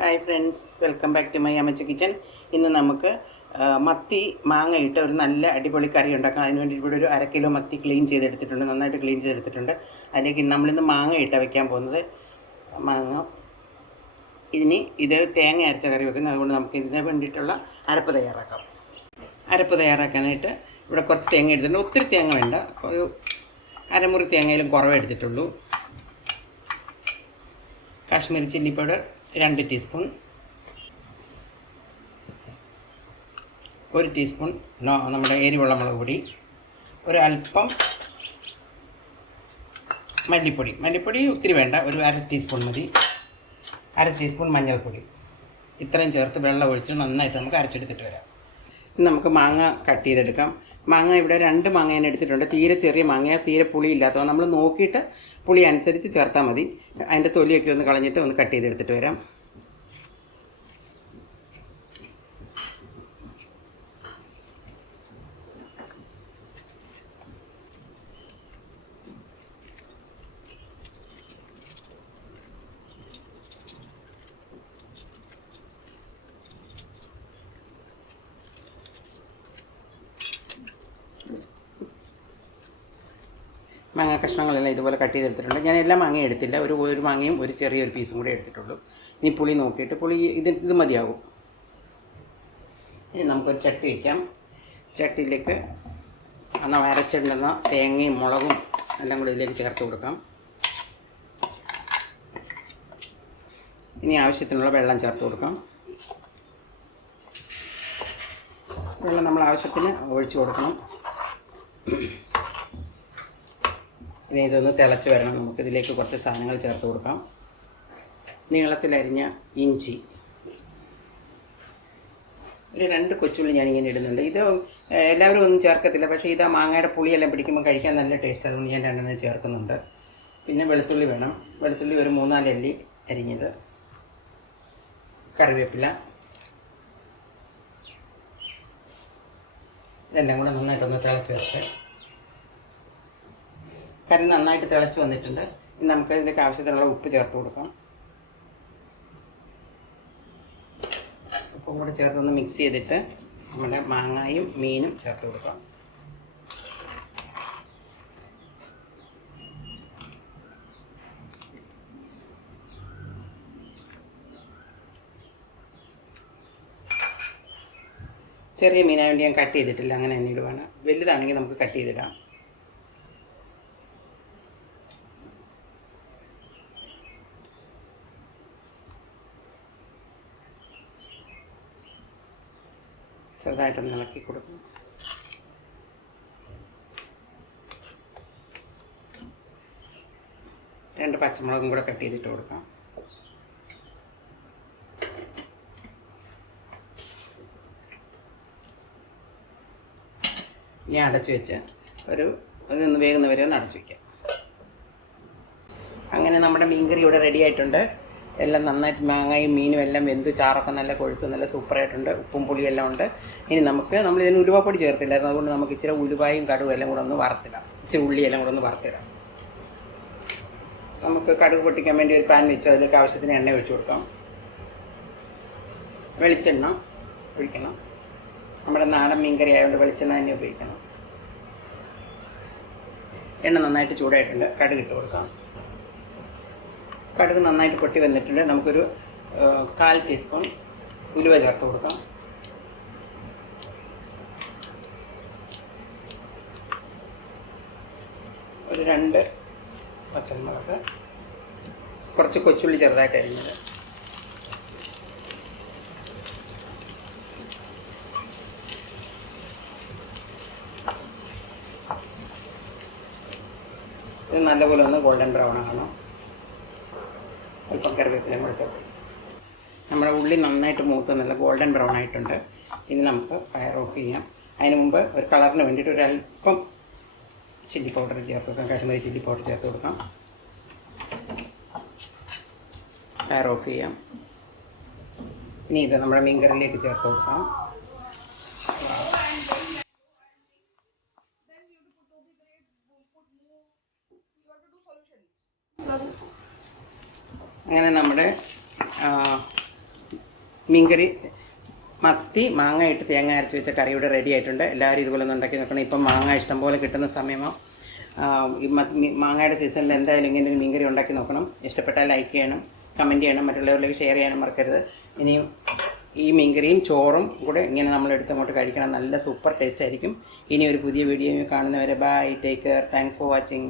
Hi friends welcome back to my അമ്മച്ച kitchen ഇന്ന് നമുക്ക് മത്തി മാങ്ങ ഇട്ട് ഒരു നല്ല അടിപൊളി കറി ഉണ്ടാക്കാം. അതിന് വേണ്ടി ഇവിടെ ഒരു അര കിലോ മത്തി ക്ലീൻ ചെയ്തെടുത്തിട്ടുണ്ട്. നന്നായിട്ട് ക്ലീൻ ചെയ്തെടുത്തിട്ടുണ്ട്. അതിലേക്ക് നമ്മളിന്ന് മാങ്ങ ഇട്ട് വയ്ക്കാൻ പോകുന്നത്. മാങ്ങ. ഇനി ഇത് തേങ്ങ അരച്ച കറി വെക്കുന്നത്. അതുകൊണ്ട് നമുക്ക് ഇതിന് വേണ്ടിയിട്ടുള്ള അരപ്പ് തയ്യാറാക്കാം. അരപ്പ് തയ്യാറാക്കാനായിട്ട് ഇവിടെ കുറച്ച് തേങ്ങ എടുത്തിട്ടുണ്ട്. ഒത്തിരി തേങ്ങ വേണ്ട. ഒരു അരമുറി തേങ്ങയിലും കുറവെടുത്തിട്ടുള്ളൂ കാശ്മീരി ചില്ലി പൗഡർ രണ്ട് ടീസ്പൂൺ ഒരു ടീസ്പൂൺ നമ്മുടെ എരിവുള്ള മുളക് പൊടി. ഒരല്പം മല്ലിപ്പൊടി. മല്ലിപ്പൊടി ഒത്തിരി വേണ്ട ഒരു അര ടീസ്പൂൺ മതി. അര ടീസ്പൂൺ മഞ്ഞൾപ്പൊടി. ഇത്രയും ചേർത്ത് വെള്ളം ഒഴിച്ച് നന്നായിട്ട് നമുക്ക് അരച്ചെടുത്തിട്ട് വരാം. നമുക്ക് മാങ്ങ കട്ട് ചെയ്തെടുക്കാം. മാങ്ങ ഇവിടെ രണ്ട് മാങ്ങ തന്നെ എടുത്തിട്ടുണ്ട്. തീരെ ചെറിയ മാങ്ങ തീരെ പുളി ഇല്ലാത്തത് നമ്മൾ നോക്കിയിട്ട് പുളി അനുസരിച്ച് ചേർത്താൽ മതി. അതിന്റെ തൊലിയൊക്കെ ഒന്ന് കളഞ്ഞിട്ട് ഒന്ന് കട്ട് ചെയ്തെടുത്തിട്ട് വരാം. മാങ്ങ കഷ്ണങ്ങളെല്ലാം ഇതുപോലെ കട്ട് ചെയ്തെടുത്തിട്ടുണ്ട്. ഞാൻ എല്ലാ മാങ്ങയും എടുത്തില്ല. ഒരു ഒരു മാങ്ങയും ഒരു ചെറിയൊരു പീസും കൂടി എടുത്തിട്ടുള്ളൂ. ഇനി പുളി നോക്കിയിട്ട് പുളി ഇത് ഇത് മതിയാകും. ഇനി നമുക്കൊരു ചട്ടി വയ്ക്കാം ചട്ടിയിലേക്ക് അന്ന് വരച്ചിട്ടുണ്ടെന്ന തേങ്ങയും മുളകും എല്ലാം കൂടി ഇതിലേക്ക് ചേർത്ത് കൊടുക്കാം. ഇനി ആവശ്യത്തിനുള്ള വെള്ളം ചേർത്ത് കൊടുക്കാം. വെള്ളം നമ്മൾ ആവശ്യത്തിന് ഒഴിച്ചു കൊടുക്കണം. ഇനി ഇതൊന്ന് തിളച്ച് വരണം. നമുക്ക് ഇതിലേക്ക് കുറച്ച് സാധനങ്ങൾ ചേർത്ത് കൊടുക്കാം. നീളത്തിലരിഞ്ഞ ഇഞ്ചി. ഒരു രണ്ട് കൊച്ചുള്ളി ഞാനിങ്ങനെ ഇടുന്നുണ്ട്. ഇത് എല്ലാവരും ഒന്നും ചേർക്കത്തില്ല. പക്ഷേ ഇത് മാങ്ങയുടെ പുളിയെല്ലാം പിടിക്കുമ്പോൾ കഴിക്കാൻ നല്ല ടേസ്റ്റ്. അതുകൊണ്ട് ഞാൻ രണ്ടെണ്ണം ചേർക്കുന്നുണ്ട്. പിന്നെ വെളുത്തുള്ളി വേണം. വെളുത്തുള്ളി ഒരു മൂന്നാൽ അല്ലി അരിഞ്ഞത്. കറിവേപ്പില. ഇതെല്ലാം കൂടെ നന്നായിട്ടൊന്ന് തിളച്ച് വെച്ച് കറി നന്നായിട്ട് തിളച്ച് വന്നിട്ടുണ്ട്. ഇനി നമുക്ക് ഇതിലേക്ക് ആവശ്യത്തിനുള്ള ഉപ്പ് ചേർത്ത് കൊടുക്കാം. ഉപ്പും കൂടെ ചേർത്തൊന്ന് മിക്സ് ചെയ്തിട്ട് നമ്മുടെ മാങ്ങായും മീനും ചേർത്ത് കൊടുക്കാം. ചെറിയ മീനായതുകൊണ്ട് ഞാൻ കട്ട് ചെയ്തിട്ടില്ല. അങ്ങനെ തന്നെ ഇടുവാണ്. വലുതാണെങ്കിൽ നമുക്ക് കട്ട് ചെയ്തിടാം. ചെറുതായിട്ടൊന്ന് ഇളക്കി കൊടുക്കും. രണ്ട് പച്ചമുളകും കൂടെ കട്ട് ചെയ്തിട്ട് കൊടുക്കാം. ഇനി അടച്ചു വെച്ച് ഒരു ഇതൊന്ന് വരെ ഒന്ന് അടച്ചു വയ്ക്കാം അങ്ങനെ നമ്മുടെ മീൻകറി ഇവിടെ റെഡി ആയിട്ടുണ്ട്. എല്ലാം നന്നായിട്ട് മാങ്ങയും മീനും എല്ലാം വെന്ത് ചാറൊക്കെ നല്ല കൊഴുത്ത് നല്ല സൂപ്പറായിട്ടുണ്ട്. ഉപ്പും പുളിയെല്ലാം ഉണ്ട്. ഇനി നമുക്ക് നമ്മൾ ഇതിന് ഉലുവപ്പൊടി ചേർത്തില്ലായിരുന്നു. അതുകൊണ്ട് നമുക്ക് ഇച്ചിരി ഉലുവായും കടുവും എല്ലാം കൂടെ ഒന്ന് വറുത്തിടാം. ഇച്ചിരി ഉള്ളിയെല്ലാം കൂടെ ഒന്ന് വറുത്തിടാം. നമുക്ക് കടുക് പൊട്ടിക്കാൻ വേണ്ടി ഒരു പാൻ വെച്ചു. അതിലേക്ക് ആവശ്യത്തിന് എണ്ണ ഒഴിച്ചു കൊടുക്കാം. വെളിച്ചെണ്ണ ഒഴിക്കണം. നമ്മുടെ നാടൻ മീൻകറി ആയതുകൊണ്ട് വെളിച്ചെണ്ണ തന്നെ ഉപയോഗിക്കണം. എണ്ണ നന്നായിട്ട് ചൂടായിട്ടുണ്ട്. കടുക് ഇട്ട് കൊടുക്കാം. കടുക് നന്നായിട്ട് പൊട്ടി വന്നിട്ടുണ്ട്. നമുക്കൊരു കാൽ ടീസ്പൂൺ ഉലുവ ചേർത്ത് കൊടുക്കാം. ഒരു രണ്ട് പച്ചമുളക്. കുറച്ച് കൊച്ചുള്ളി ചെറുതായിട്ട് അരിഞ്ഞത്. ഇത് നല്ലപോലെ ഒന്ന് ഗോൾഡൻ ബ്രൗൺ അല്പം കറിവേപ്പിലയും ചേർത്ത് നമ്മുടെ ഉള്ളി നന്നായിട്ട് മൂത്ത് നല്ല ഗോൾഡൻ ബ്രൗൺ ആയിട്ടുണ്ട്. ഇനി നമുക്ക് ഫയർ ഓഫ് ചെയ്യാം. അതിന് മുമ്പ് ഒരു കളറിന് വേണ്ടിയിട്ട് ഒരു അല്പം ചില്ലി പൗഡർ ചേർത്ത് കൊടുക്കാം. കാശ്മീരി ചില്ലി പൗഡർ ചേർത്ത് കൊടുക്കാം. ഫയർ ഓഫ് ചെയ്യാം. ഇനി ഇത് നമ്മുടെ മീൻകറിയിലേക്ക് ചേർത്ത് കൊടുക്കാം. അങ്ങനെ നമ്മുടെ മീൻകറി മത്തി മാങ്ങ ഇട്ട് തേങ്ങ അരച്ച് വെച്ച കറി ഇവിടെ റെഡി ആയിട്ടുണ്ട്. എല്ലാവരും ഇതുപോലെ ഒന്ന് ഉണ്ടാക്കി നോക്കണം. ഇപ്പം മാങ്ങ ഇഷ്ടംപോലെ കിട്ടുന്ന സമയമോ ഈ മാങ്ങയുടെ സീസണിൽ എന്തായാലും ഇങ്ങനെ ഒരു മീൻകറി ഉണ്ടാക്കി നോക്കണം. ഇഷ്ടപ്പെട്ടാൽ ലൈക്ക് ചെയ്യണം കമന്റ് ചെയ്യണം മറ്റുള്ളവരിലേക്ക് ഷെയർ ചെയ്യാനും മറക്കരുത്. ഇനിയും ഈ മീൻകറിയും ചോറും കൂടെ ഇങ്ങനെ നമ്മൾ എടുത്ത് അങ്ങോട്ട് കഴിക്കണം. നല്ല സൂപ്പർ ടേസ്റ്റ് ആയിരിക്കും. ഇനി ഒരു പുതിയ വീഡിയോ കാണുന്നവരെ bye take care thanks for watching